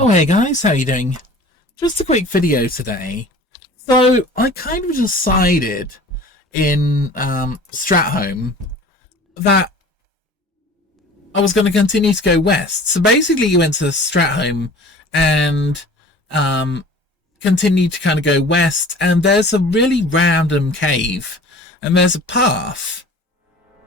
Oh hey guys, how you doing? Just a quick video today. So I kind of decided in Strat that I was going to continue to go west. So basically you went to Strat and continued to kind of go west, and there's a really random cave and there's a path.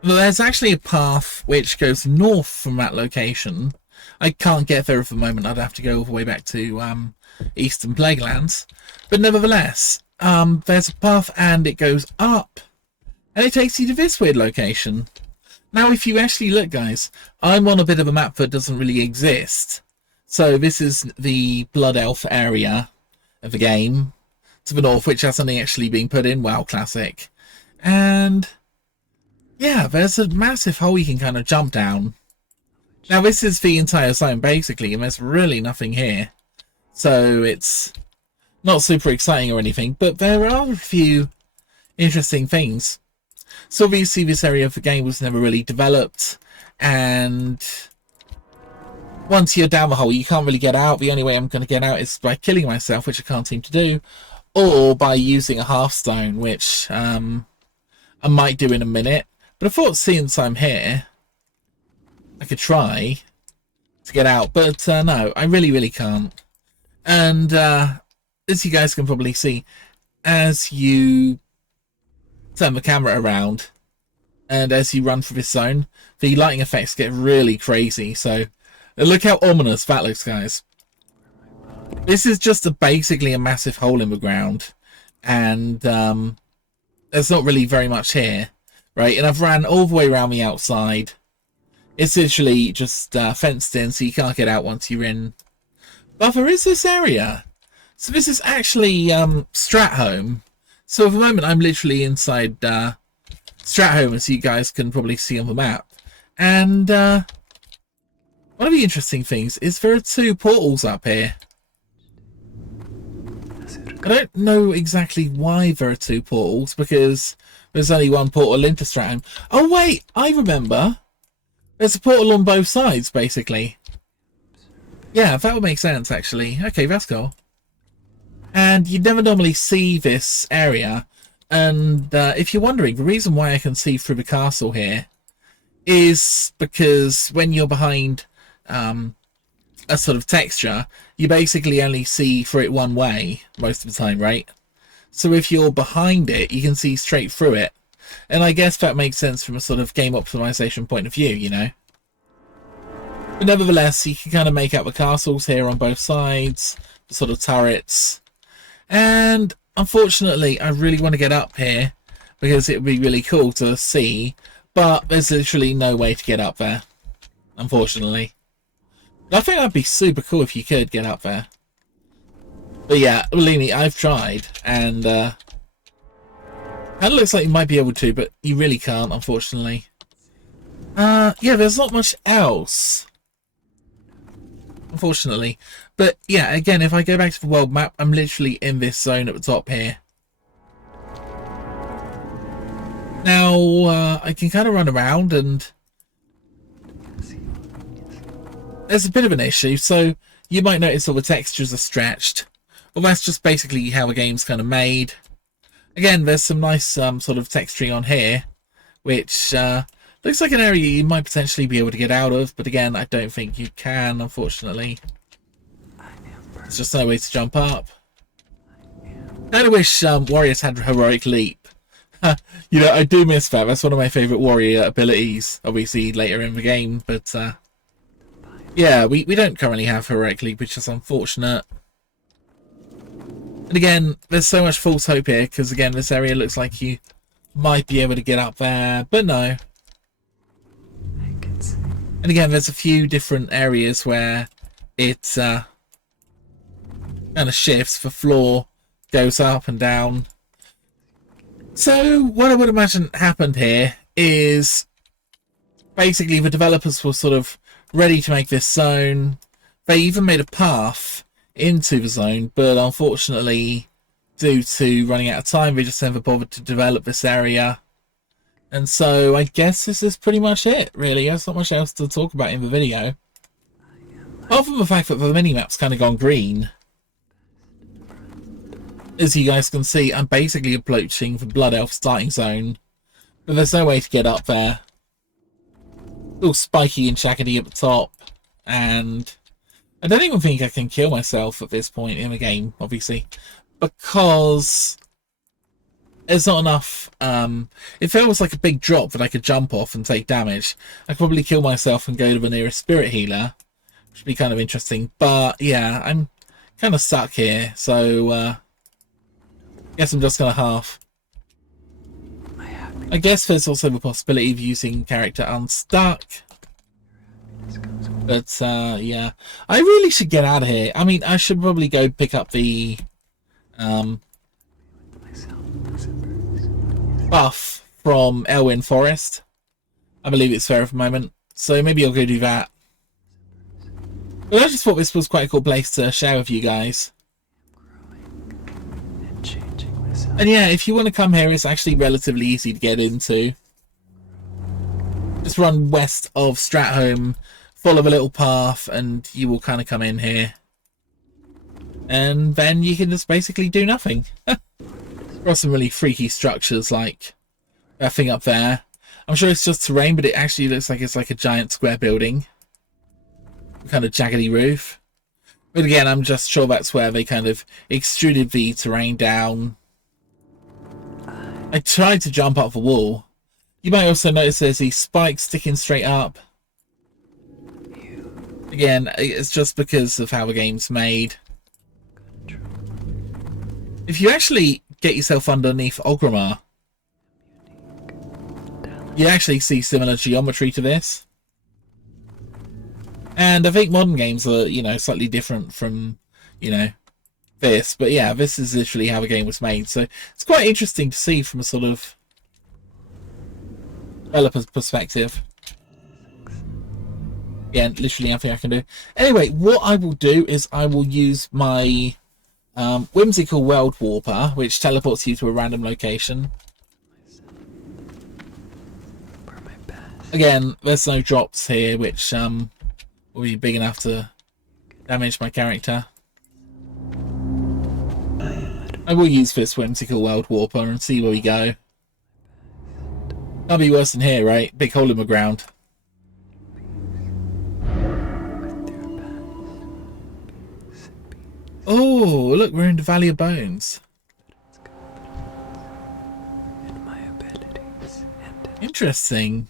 Well, there's actually a path which goes north from that location. I can't get there at the moment. I'd have to go all the way back to Eastern Plaguelands. But nevertheless, there's a path and it goes up. And it takes you to this weird location. Now, if you actually look, guys, I'm on a bit of a map that doesn't really exist. So this is the Blood Elf area of the game to the north, which hasn't actually been put in WoW Classic. And yeah, there's a massive hole you can kind of jump down. Now, this is the entire zone, basically, and there's really nothing here. So it's not super exciting or anything, but there are a few interesting things. So obviously this area of the game was never really developed, and once you're down the hole, you can't really get out. The only way I'm going to get out is by killing myself, which I can't seem to do, or by using a hearthstone, which I might do in a minute. But I thought since I'm here, I could try to get out, but no, I really can't. And as you guys can probably see, as you turn the camera around and as you run through this zone, the lighting effects get really crazy. So look how ominous that looks, guys. This is just basically a massive hole in the ground, and there's not really very much here, right? And I've ran all the way around the outside. It's literally just fenced in, so you can't get out once you're in. But there is this area. So this is actually Strat. So at the moment I'm literally inside Strat, as you guys can probably see on the map. And one of the interesting things is there are two portals up here. I don't know exactly why there are two portals, because there's only one portal into Strat. Oh wait, I remember. There's a portal on both sides, basically. Yeah, that would make sense, actually. Okay, that's cool. And you never normally see this area. And if you're wondering, the reason why I can see through the castle here is because when you're behind a sort of texture, you basically only see through it one way most of the time, right? So if you're behind it, you can see straight through it. And I guess that makes sense from a sort of game optimization point of view, you know. But nevertheless, you can kind of make out the castles here on both sides, the sort of turrets. And unfortunately, I really want to get up here because it would be really cool to see. But there's literally no way to get up there, unfortunately. I think that'd be super cool if you could get up there. But yeah, believe me, I've tried, and it looks like you might be able to, but you really can't, unfortunately. Yeah, there's not much else, unfortunately. But yeah, again, if I go back to the world map, I'm literally in this zone at the top here. Now, I can kind of run around, and there's a bit of an issue. So you might notice all the textures are stretched. Well, that's just basically how the game's kind of made. Again, there's some nice sort of texturing on here, which looks like an area you might potentially be able to get out of, but again, I don't think you can, unfortunately. There's just no way to jump up. I kind of wish Warriors had Heroic Leap. You know, I do miss that. That's one of my favourite warrior abilities, obviously later in the game, but yeah, we don't currently have Heroic Leap, which is unfortunate. And again, there's so much false hope here, because again, this area looks like you might be able to get up there, but no. And again, there's a few different areas where it kind of shifts. The floor goes up and down. So what I would imagine happened here is basically the developers were sort of ready to make this zone. They even made a path into the zone, but unfortunately, due to running out of time, they just never bothered to develop this area. And so I guess this is pretty much it, really. There's not much else to talk about in the video. Apart from the fact that the minimap's kind of gone green, as you guys can see, I'm basically approaching the Blood Elf starting zone, but there's no way to get up there. It's all spiky and jaggedy at the top, and I don't even think I can kill myself at this point in the game, obviously, because there's not enough. If there was like a big drop that I could jump off and take damage, I'd probably kill myself and go to the nearest spirit healer, which would be kind of interesting. But yeah, I'm kind of stuck here, so guess I'm just gonna half. I guess there's also the possibility of using character unstuck. But yeah, I really should get out of here. I mean, I should probably go pick up the buff from Elwyn Forest. I believe it's there at the moment, so maybe I'll go do that. But I just thought this was quite a cool place to share with you guys. And yeah, if you want to come here, it's actually relatively easy to get into. Just run west of Stratholme, follow a little path, and you will kind of come in here. And then you can just basically do nothing. There are some really freaky structures like that thing up there. I'm sure it's just terrain, but it actually looks like it's like a giant square building. Kind of jaggedy roof. But again, I'm just sure that's where they kind of extruded the terrain down. I tried to jump up the wall. You might also notice there's these spikes sticking straight up. Again, it's just because of how the game's made. If you actually get yourself underneath Orgrimmar, you actually see similar geometry to this. And I think modern games are, you know, slightly different from, you know, this. But yeah, this is literally how the game was made. So it's quite interesting to see from a sort of developer's perspective. Again, literally nothing I can do. Anyway, what I will do is I will use my whimsical world warper, which teleports you to a random location. Again, there's no drops here, which will be big enough to damage my character. I will use this whimsical world warper and see where we go. Can't be worse than here, right? Big hole in the ground. Oh, look, we're in the Valley of Bones. Interesting.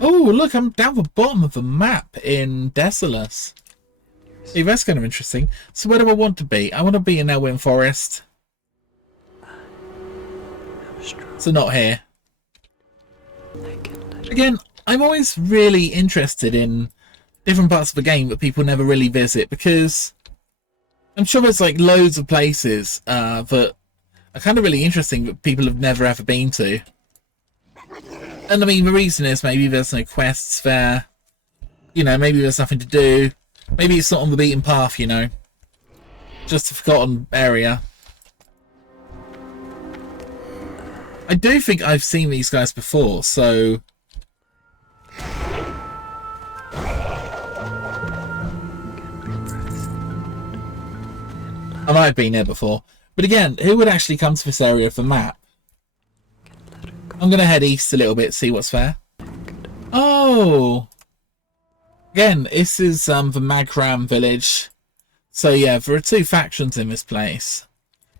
Oh, look, I'm down the bottom of the map in Desolus. See, that's kind of interesting. So where do I want to be? I want to be in Elwyn Forest. So not here. Again, I'm always really interested in different parts of the game that people never really visit, because I'm sure there's like loads of places that are kind of really interesting that people have never ever been to. And I mean, the reason is maybe there's no quests there. You know, maybe there's nothing to do. Maybe it's not on the beaten path, you know. Just a forgotten area. I do think I've seen these guys before, so I might have been there before. But again, who would actually come to this area of the map? I'm going to head east a little bit, see what's there. Oh! Again, this is the Magram village. So yeah, there are two factions in this place.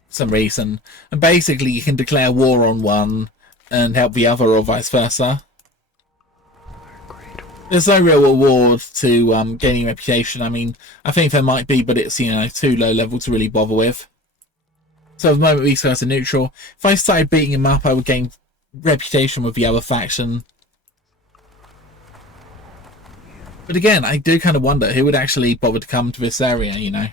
For some reason. And basically you can declare war on one and help the other, or vice versa. There's no real reward to gaining reputation. I mean, I think there might be, but it's, you know, too low level to really bother with. So at the moment these guys are neutral. If I started beating them up, I would gain reputation with the other faction. But again, I do kind of wonder who would actually bother to come to this area, you know.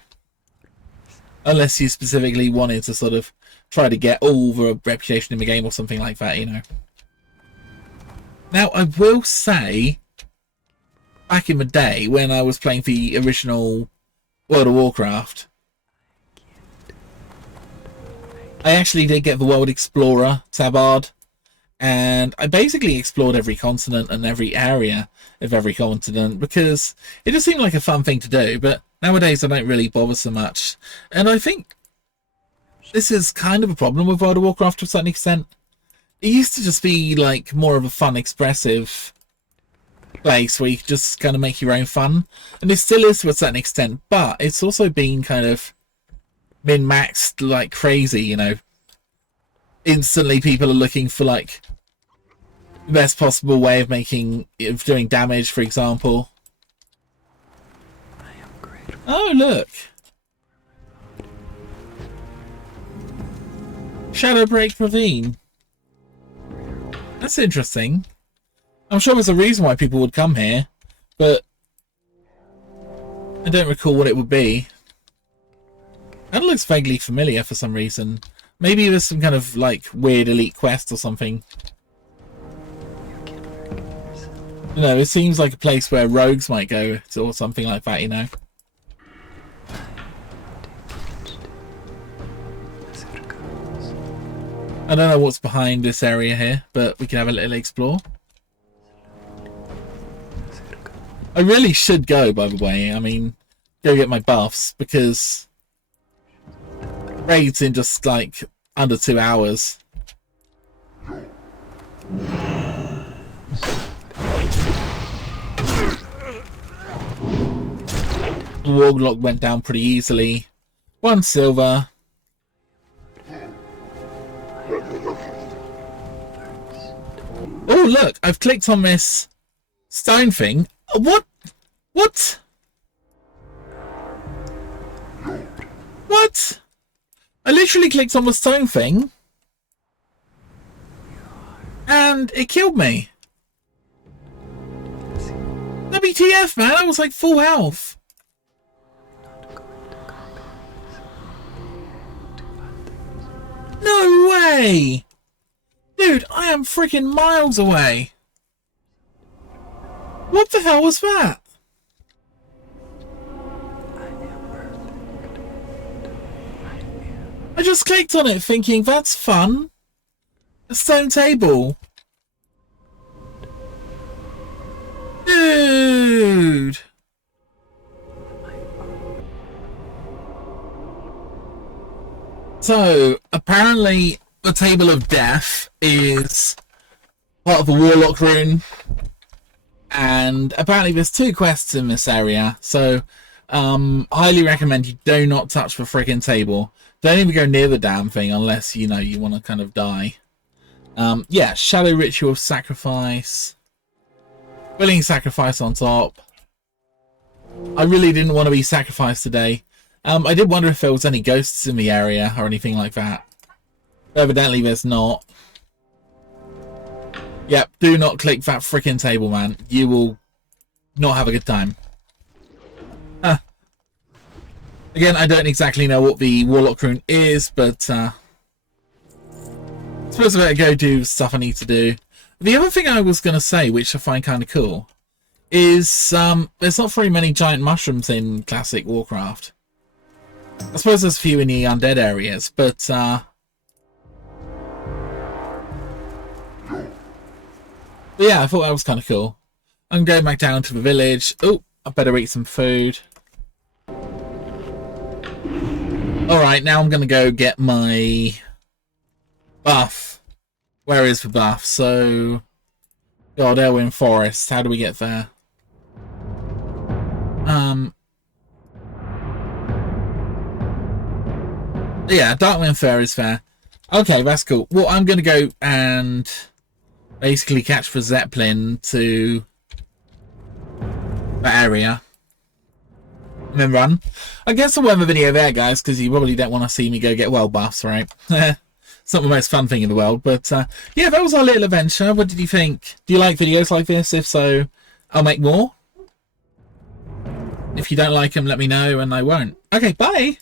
Unless you specifically wanted to sort of try to get all the reputation in the game or something like that, you know. Now, I will say, back in the day when I was playing the original World of Warcraft, I actually did get the World Explorer tabard, And I basically explored every continent and every area of every continent because it just seemed like a fun thing to do. But nowadays I don't really bother so much. And I think this is kind of a problem with World of Warcraft to a certain extent. It used to just be like more of a fun, expressive place where you could just kind of make your own fun. And it still is to a certain extent, but it's also been kind of min-maxed like crazy, you know. Instantly people are looking for like the best possible way of doing damage, for example. Oh, look. Shadowbreak Ravine. That's interesting. I'm sure there's a reason why people would come here, but I don't recall what it would be. That looks vaguely familiar for some reason. Maybe there's some kind of like weird elite quest or something. You know, it seems like a place where rogues might go or something like that, you know. I don't know what's behind this area here, but we can have a little explore. I really should go, by the way. I mean, go get my buffs, because raids in just like under 2 hours. The Warlock went down pretty easily. 1 silver. Oh, look, I've clicked on this stone thing. What? What? What? I literally clicked on the stone thing and it killed me. WTF, man, I was like full health. No way! Dude, I am freaking miles away. What the hell was that? I just clicked on it thinking, that's fun. A stone table. Dude. So, apparently the Table of Death is part of the Warlock rune. And apparently there's 2 quests in this area. So, highly recommend you do not touch the friggin' table. Don't even go near the damn thing unless, you know, you want to kind of die. Yeah, Shadow Ritual of Sacrifice. Willing Sacrifice on top. I really didn't want to be sacrificed today. I did wonder if there was any ghosts in the area or anything like that. But evidently there's not. Yep, do not click that frickin' table, man. You will not have a good time. Huh. Again, I don't exactly know what the Warlock rune is, but I suppose I better go do stuff I need to do. The other thing I was going to say, which I find kind of cool, is there's not very many giant mushrooms in classic Warcraft. I suppose there's a few in the undead areas, but yeah, I thought that was kind of cool. I'm going back down to the village. Oh, I better eat some food. Alright, now I'm going to go get my buff. Where is the buff? So, God, Elwyn Forest. How do we get there? Yeah, Darkwind Fair is fair. Okay, that's cool. Well, I'm going to go and basically catch the Zeppelin to that area. And then run. I guess I'll end the video there, guys, because you probably don't want to see me go get world buffs, right? It's not the most fun thing in the world, but yeah, that was our little adventure. What did you think? Do you like videos like this? If so, I'll make more. If you don't like them, let me know and I won't. Okay, bye!